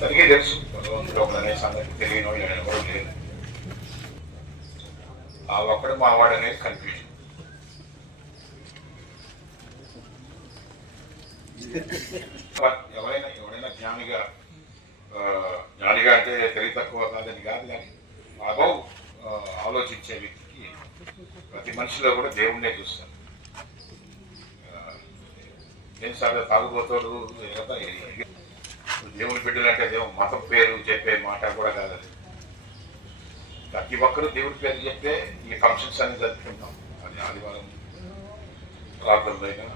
తనకే తెలుసు. కొంతమంది లేదు ఆ ఒక్కడు మావాడు అనేది కన్ఫ్యూజన్ ఎవరైనా ఎవరైనా జ్ఞానిగా జ్ఞానిగా అంటే తెలివి తక్కువ కాదని కాదు కానీ అబౌ ఆలోచించే వ్యక్తికి ప్రతి మనిషిలో కూడా దేవుణ్ణే చూస్తాను నేను సార్ తాగుబోతాడు దేవుని బిడ్డలంటే అంటే మతం పేరు చెప్పే మాట కూడా కాదు అది. ప్రతి ఒక్కరూ దేవుడి పేరు చెప్తే ఈ ఫంక్షన్స్ అన్ని జరుపుకుంటాం. అది ఆదివారం ప్రార్థనలైనా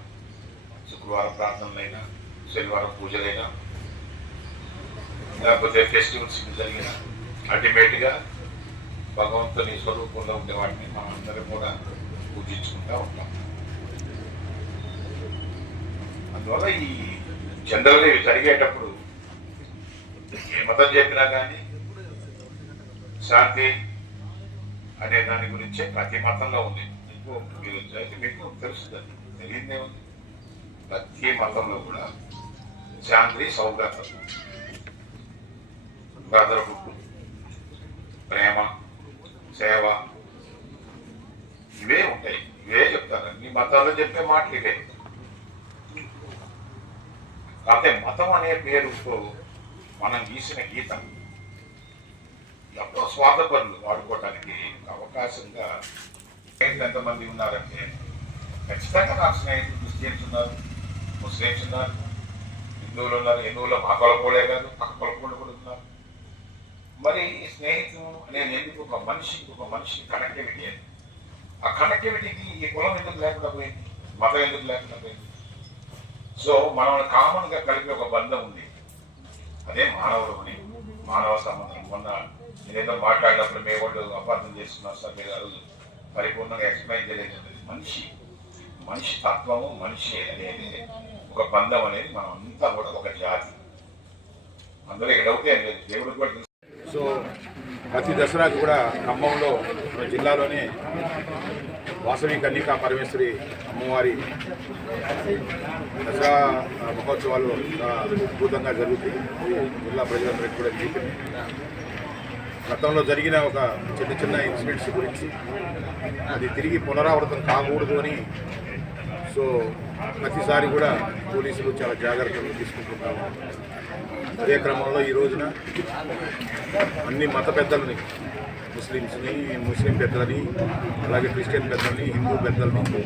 శుక్రవారం ప్రార్థనలైనా శనివారం పూజలైనా లేకపోతే ఫెస్టివల్స్ జరిగిన అల్టిమేట్గా భగవంతుని స్వరూపంలో ఉండే వాటిని మనం అందరం కూడా పూజించుకుంటూ ఉంటాం. అందువల్ల ఈ జనరల్గా ఇవి జరిగేటప్పుడు ఏ మతం చెప్పినా కానీ శాంతి అనే దాని గురించే ప్రతి మతంలో ఉంది. మీకు మీరు అయితే మీకు తెలుస్తుంది తెలియదే ఉంది. ప్రతి మతంలో కూడా శాంతి సౌభ్రత బ్రదర్హుడ్ ప్రేమ సేవ ఇవే ఉంటాయి. ఇవే చెప్తారు. అన్ని మతాల్లో చెప్పే మాటలు ఇవే. కాకపోతే మతం అనే పేరుతో మనం గీసిన గీతం ఎంతో స్వార్థపరులు వాడుకోవడానికి అవకాశంగా స్నేహితులు ఎంతమంది ఉన్నారంటే ఖచ్చితంగా నా స్నేహితులు క్రిస్టియన్స్ ఉన్నారు ముస్లిమ్స్ ఉన్నారు హిందువులు ఉన్నారు హిందువులు మా కొలపోలే కాదు పక్క కొలపోళ్ళు కూడా ఉన్నారు. మరి ఈ స్నేహితులు అనేది ఎందుకు ఒక మనిషికి ఒక మనిషి కనెక్టివిటీ అని? ఆ కనెక్టివిటీకి ఈ కులం ఎందుకు లేకుండా పోయింది? మతం ఎందుకు లేకుండా పోయింది? సో మనం కామన్గా కలిపి ఒక బంధం ఉంది. అదే మానవుడు అని మానవ సంబంధం మొన్న నేనేదో మాట్లాడినప్పుడు మీ వాళ్ళు అపార్థం చేస్తున్నారు సార్ మీరు రోజు పరిపూర్ణంగా ఎక్స్ప్లెయిన్ చేయలేదు మనిషి మనిషి తత్వము మనిషి అనేది ఒక బంధం అనేది మనం అంతా కూడా ఒక జాతి. అందులో ఇక్కడ డౌట్ దేవుడికి కూడా సో ప్రతి దసరాకు కూడా ఖమ్మంలో మన జిల్లాలోనే వాసవి కన్నికా పరమేశ్వరి అమ్మవారి దసరా మహోత్సవాలు అద్భుతంగా జరుగుతాయి. జిల్లా ప్రజలందరికీ కూడా తెలిపింది గతంలో జరిగిన ఒక చిన్న చిన్న ఇన్సిడెంట్స్ గురించి అది తిరిగి పునరావృతం కాకూడదు అని సో ప్రతిసారి కూడా పోలీసులు చాలా జాగ్రత్తలు తీసుకుంటున్నాము. అదే క్రమంలో ఈ రోజున అన్ని మత పెద్దలని ముస్లిమ్స్ని ముస్లిం పెద్దలని అలాగే క్రిస్టియన్ పెద్దలని హిందూ పెద్దలని